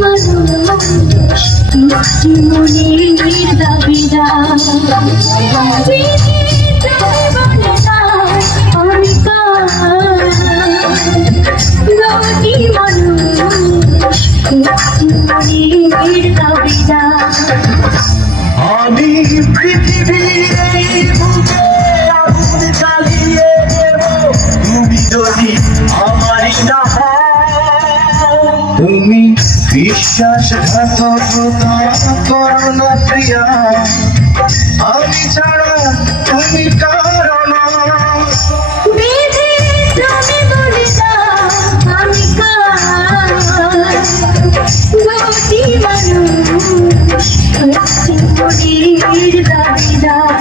মানুষ মিষ্টি মনের দাবিদার আমি রোটি মানুষ মিষ্টি মনের দাবিদার আমি পৃথিবীর এই বুকে আগুন জ্বালিয়ে দেব তুমি যদি আমারই না হও। তুমি বিশ্বাসঘাতকতা করো না প্রিয়া, আমি ছাড়া তুমি কারো না। রোটি মানুষ মিষ্টি মনের দাবিদার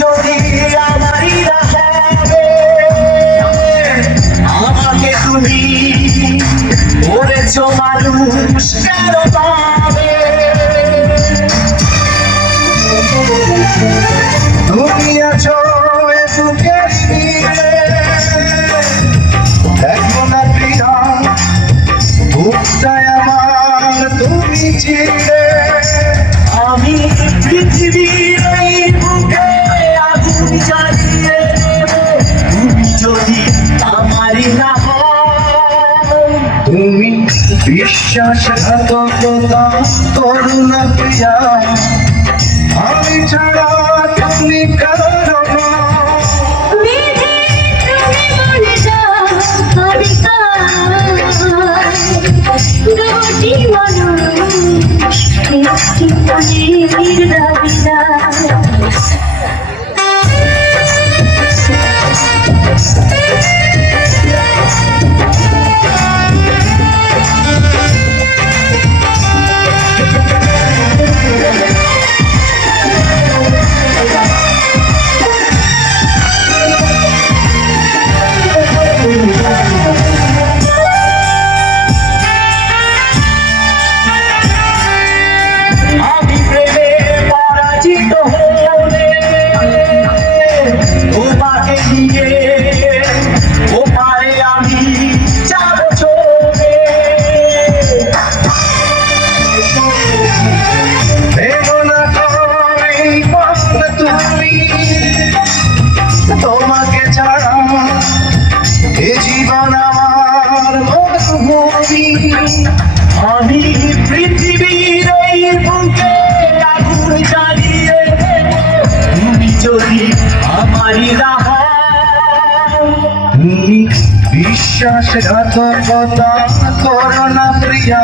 যদি আমারই না হবে, আমাকে তুমি করেছ মানুষ কেন পাবে। তুমি আছো বুকের নিয়ে, দেখো না প্রিয়া বুকটায় আমার তুমি চিনে। আমি পৃথিবীর এই বুকে আগুন জ্বালিয়ে দেব তুমি যদি আমারই না হও। তুমি বিশ্বাসঘাতকতা করো না প্রিয়া, আমি ছাড়া তুমি কারো না। রোটি মানুষ মিষ্টি মনের দাবিদার তোমাকে নিয়ে ও পারে আমি যাব চলে। ভেবো না তুমি তোমাকে ছাড়া এ জীবন আমার মরুভূমি। আমি পৃথিবীর এই বুকে আগুন জ্বালিয়ে দেব তুমি যদি আমারই না হও। তুমি বিশ্বাসঘাতকতা করো না প্রিয়া,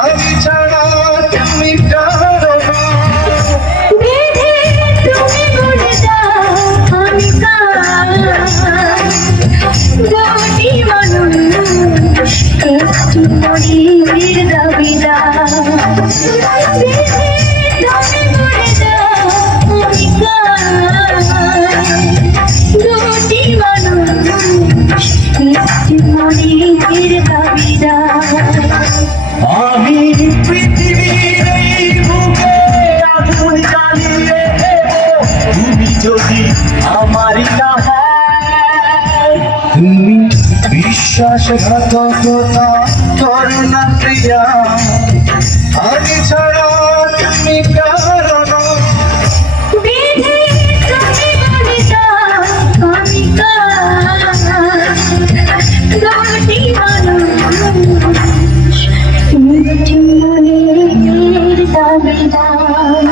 আমি ছাড়া তুমি কারো না। রোটি মানুষ মিষ্টি মনের দাবিদার রোটি মানুষ মিষ্টি মনের দাবিদার আমি পৃথিবীর এই বুকে আগুন জ্বালিয়ে দেব তুমি যদি আমারই না হও। তুমি বিশ্বাসঘাতকতা করো না প্রিয়া, আমি ছাড়া তুমি কারো না। রোটি মানুষ মিষ্টি মনের দাবিদার